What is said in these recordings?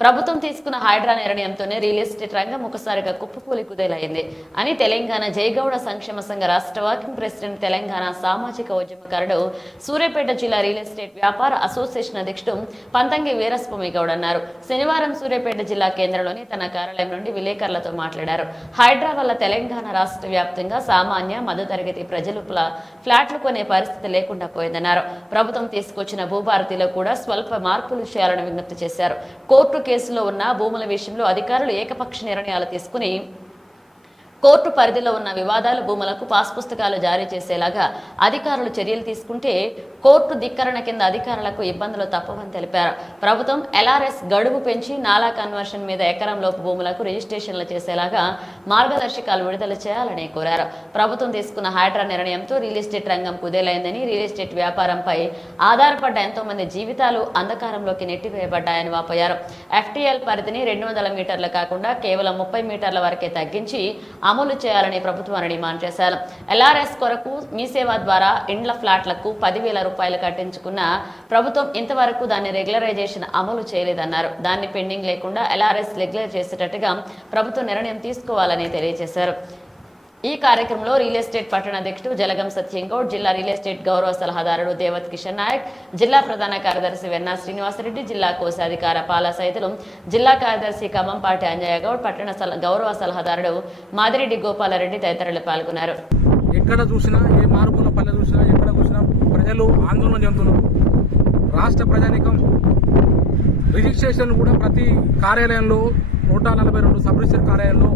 ప్రభుత్వం తీసుకున్న Hydraa నిర్ణయంతోనే real estate రంగం ఒకసారిగా కుప్పకూలి కుదేలైంది అని తెలంగాణ జయగౌడ సంక్షేమ సంఘ రాష్ట్ర వర్కింగ్ ప్రెసిడెంట్, తెలంగాణ సామాజిక ఉద్యమకారుడు, సూర్యాపేట జిల్లా రియల్ ఎస్టేట్ వ్యాపార అసోసియేషన్ అధ్యక్షుడు పంతంగి వీరస్వామి గౌడ్ అన్నారు. శనివారం సూర్యాపేట జిల్లా కేంద్రంలోని తన కార్యాలయం నుండి విలేకరులతో మాట్లాడారు. హైడ్రా వల్ల తెలంగాణ రాష్ట్ర వ్యాప్తంగా సామాన్య మధ్యతరగతి ప్రజలు ఫ్లాట్లు కొనే పరిస్థితి లేకుండా పోయిందన్నారు. ప్రభుత్వం తీసుకొచ్చిన భూభారతిలో కూడా స్వల్ప మార్పులు చేయాలని విజ్ఞప్తి చేశారు. కోర్టు కేసులో ఉన్న భూముల విషయంలో అధికారులు ఏకపక్ష నిర్ణయాలు తీసుకుని కోర్టు పరిధిలో ఉన్న వివాదాల భూములకు పాస్ పుస్తకాలు జారీ చేసేలాగా అధికారులు చర్యలు తీసుకుంటే కోర్టు ధిక్కరణ కింద అధికారులకు ఇబ్బందులు తప్పవని తెలిపారు. ప్రభుత్వం ఎల్ఆర్ఎస్ గడువు పెంచి నాలా కన్వర్షన్ మీద ఎకరంలోపు భూములకు రిజిస్ట్రేషన్లు చేసేలాగా మార్గదర్శకాలు విడుదల చేయాలని కోరారు. ప్రభుత్వం తీసుకున్న హైడ్రా నిర్ణయంతో రియల్ ఎస్టేట్ రంగం కుదేలైందని, రియల్ ఎస్టేట్ వ్యాపారంపై ఆధారపడ్డ ఎంతో మంది జీవితాలు అంధకారంలోకి నెట్టివేయబడ్డాయని వాపోయారు. ఎఫ్టీఎల్ పరిధిని 200 మీటర్లు కాకుండా కేవలం 30 మీటర్ల వరకే తగ్గించి అమలు చేయాలని ప్రభుత్వాన్ని డిమాండ్ చేశారు. ఎల్ఆర్ఎస్ కొరకు మీ సేవ ద్వారా ఇండ్ల ఫ్లాట్లకు 10,000 రూపాయలు కట్టించుకున్న ప్రభుత్వం ఇంతవరకు దాన్ని రెగ్యులరైజేషన్ అమలు చేయలేదన్నారు. దాన్ని పెండింగ్ లేకుండా ఎల్ఆర్ఎస్ రెగ్యులర్ చేసేటట్టుగా ప్రభుత్వం నిర్ణయం తీసుకోవాలని తెలియజేశారు. ఈ కార్యక్రమంలో రియల్ ఎస్టేట్ పట్టణ అధ్యక్షుడు జలగం సత్యంగౌడ్, జిల్లా రియల్ ఎస్టేట్ గౌరవ సలహాదారుడు దేవత్ కిషన్ నాయక్, జిల్లా ప్రధాన కార్యదర్శి వెన్నా శ్రీనివాసరెడ్డి, జిల్లా కోశాధికార పాల సైతులు, జిల్లా కార్యదర్శి ఖమ్మంపాటి అంజయ్య గౌడ్, పట్టణ గౌరవ సలహాదారుడు మాదిరెడ్డి గోపాలరెడ్డి తదితరులు పాల్గొన్నారు. ఎక్కడ చూసినా, ఏ మారుమూల పల్లె చూసినా, ఎక్కడ చూసినా ప్రజలు ఆందోళన చెందుతున్నారు. రాష్ట్ర ప్రజానీకం రిజిస్ట్రేషన్ కూడా ప్రతి కార్యాలయంలో 142 సబ్ రిజిస్టర్ కార్యాలయంలో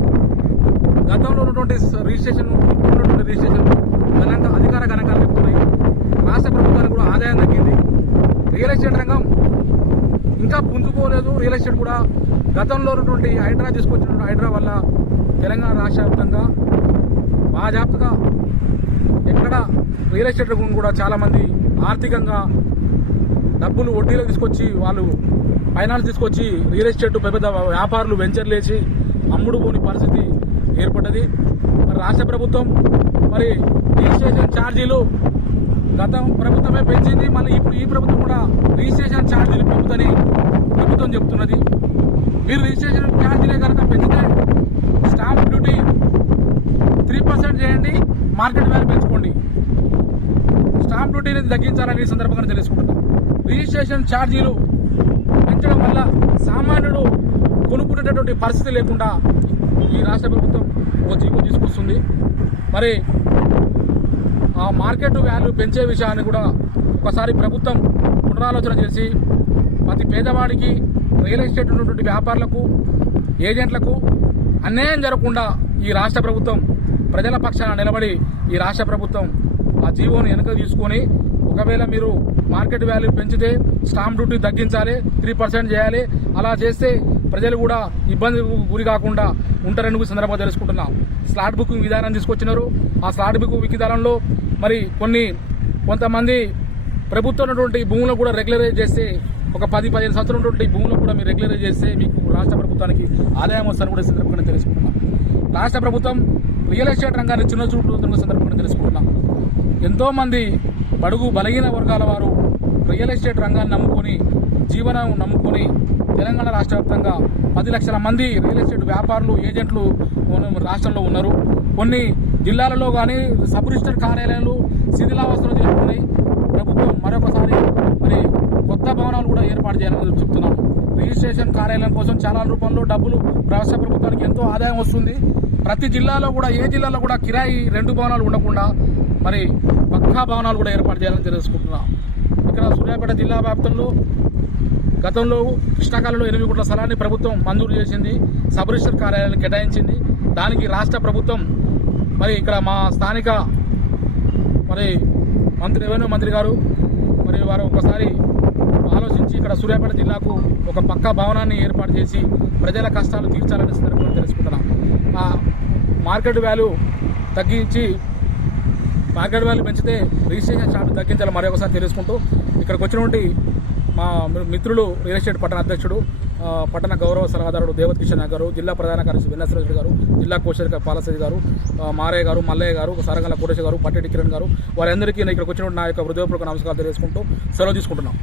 గతంలో ఉన్నటువంటి రిజిస్ట్రేషన్ గణాంక అధికార గణాంకాలు చెప్తున్నాయి. రాష్ట్ర ప్రభుత్వానికి కూడా ఆదాయం తగ్గింది. రియల్ ఎస్టేట్ రంగం ఇంకా పుంజుకోలేదు. రియల్ ఎస్టేట్ కూడా గతంలో ఉన్నటువంటి హైడ్రా తీసుకొచ్చినటువంటి హైడ్రా వల్ల తెలంగాణ రాష్ట్ర వ్యాప్తంగా బాజాప్తగా ఎక్కడ రియల్ ఎస్టేట్ కూడా చాలామంది ఆర్థికంగా డబ్బులు వడ్డీలో తీసుకొచ్చి వాళ్ళు ఫైనాన్స్ తీసుకొచ్చి రియల్ ఎస్టేట్ పెద్ద వ్యాపారులు వెంచర్లు వేసి అమ్ముడు పోని పరిస్థితి ఏర్పడ్డది. మరి రాష్ట్ర ప్రభుత్వం మరి రిజిస్ట్రేషన్ ఛార్జీలు గత ప్రభుత్వమే పెంచింది. మళ్ళీ ఇప్పుడు ఈ ప్రభుత్వం కూడా రిజిస్ట్రేషన్ ఛార్జీలు పెంచుదని ప్రభుత్వం చెప్తున్నది. మీరు రిజిస్ట్రేషన్ ఛార్జీలే కనుక పెంచితే స్టాంప్ డ్యూటీ 3% చేయండి, మార్కెట్ వాల్యూ పెంచుకోండి. స్టాంప్ డ్యూటీని తగ్గించాలని ఈ సందర్భంగా తెలుసుకుంటున్నాం. రిజిస్ట్రేషన్ ఛార్జీలు పెంచడం వల్ల సామాన్యుడు కొనుక్కునేటటువంటి పరిస్థితి లేకుండా ఈ రాష్ట్ర ప్రభుత్వం ఒక జీవో తీసుకొస్తుంది. మరి ఆ మార్కెట్ వాల్యూ పెంచే విషయాన్ని కూడా ఒకసారి ప్రభుత్వం పునరాలోచన చేసి ప్రతి పేదవాడికి, రియల్ ఎస్టేట్ ఉన్నటువంటి వ్యాపారులకు, ఏజెంట్లకు అన్యాయం జరగకుండా ఈ రాష్ట్ర ప్రభుత్వం ప్రజల పక్షాన నిలబడి ఈ రాష్ట్ర ప్రభుత్వం ఆ జీవోను వెనుక తీసుకొని, ఒకవేళ మీరు మార్కెట్ వాల్యూ పెంచితే స్టాంప్ డ్యూటీ తగ్గించాలి, 3% చేయాలి. అలా చేస్తే ప్రజలు కూడా ఇబ్బంది గురి కాకుండా ఉంటారని సందర్భంగా తెలుసుకుంటున్నాం. స్లాట్ బుకింగ్ విధానం తీసుకొచ్చినారు. ఆ స్లాట్ బుకింగ్ విధానంలో మరి కొంతమంది ప్రభుత్వం ఉన్నటువంటి భూములను కూడా రెగ్యులరైజ్ చేస్తే, ఒక 10-15 సంవత్సరాలు ఉన్నటువంటి భూములు కూడా మీరు రెగ్యులరైజ్ చేస్తే మీకు రాష్ట్ర ప్రభుత్వానికి ఆదాయం వస్తుందని కూడా సందర్భంగా తెలుసుకుంటున్నాం. రాష్ట్ర ప్రభుత్వం రియల్ ఎస్టేట్ రంగాన్ని చిన్న చూపుతున్న సందర్భంగా తెలుసుకుంటున్నాం. ఎంతోమంది బడుగు బలహీన వర్గాల వారు రియల్ ఎస్టేట్ రంగాన్ని నమ్ముకొని, జీవనం నమ్ముకొని తెలంగాణ రాష్ట్ర వ్యాప్తంగా 10 లక్షల మంది రియల్ ఎస్టేట్ వ్యాపారులు, ఏజెంట్లు రాష్ట్రంలో ఉన్నారు. కొన్ని జిల్లాలలో కానీ సబ్ రిజిస్టర్ కార్యాలయాలు శిథిలావస్థలు చేరుకున్నాయి. ప్రభుత్వం మరొకసారి మరి కొత్త భవనాలు కూడా ఏర్పాటు చేయాలని చెప్తున్నాం. రిజిస్ట్రేషన్ కార్యాలయం కోసం చాలా రూపంలో డబ్బులు రాష్ట్ర ప్రభుత్వానికి ఎంతో ఆదాయం వస్తుంది. ప్రతి జిల్లాలో కూడా, ఏ జిల్లాలో కూడా కిరాయి 2 భవనాలు ఉండకుండా మరి పక్కా భవనాలు కూడా ఏర్పాటు చేయాలని తెలుసుకుంటున్నాం. ఇక్కడ సూర్యాపేట జిల్లా వ్యాప్తంలో గతంలో కృష్ణాకాలంలో 8 కోట్ల స్థలాన్ని ప్రభుత్వం మంజూరు చేసింది, సబ్ రిజిస్టర్ కార్యాలయాన్ని కేటాయించింది. దానికి రాష్ట్ర ప్రభుత్వం మరి ఇక్కడ మా స్థానిక మరి రెవెన్యూ మంత్రి గారు మరి వారు ఒకసారి ఆలోచించి ఇక్కడ సూర్యాపేట జిల్లాకు ఒక పక్కా భవనాన్ని ఏర్పాటు చేసి ప్రజల కష్టాలు తీర్చాలని సందర్భంగా తెలుసుకుంటున్నాం. ఆ మార్కెట్ వాల్యూ తగ్గించి, మార్కెట్ వాల్యూ పెంచితే రిజిస్ట్రేషన్ ఛార్జ్ తగ్గించాలి మరొకసారి తెలుసుకుంటూ, ఇక్కడికి వచ్చినటువంటి మా మిత్రులు రియల్ ఎస్టేట్ పట్టణ అధ్యక్షుడు, పట్టణ గౌరవ సలహాదారుడు దేవత్ కిషన్ గారు, జిల్లా ప్రధాన కార్యదర్శి వెన్నా శ్రీనివాసరెడ్డి గారు, జిల్లా కోశాధికారి పాలసరి గారు, మారయ్య గారు, మల్లయ్య గారు, సరగల కోటేశ గారు, పట్టెటి కిరణ్ గారు, వారందరికీ ఇక్కడికి వచ్చినటువంటి నా యొక్క హృదయపూర్వక నమస్కారాలు తెలియజేసుకుంటూ సెలవు తీసుకుంటున్నాం.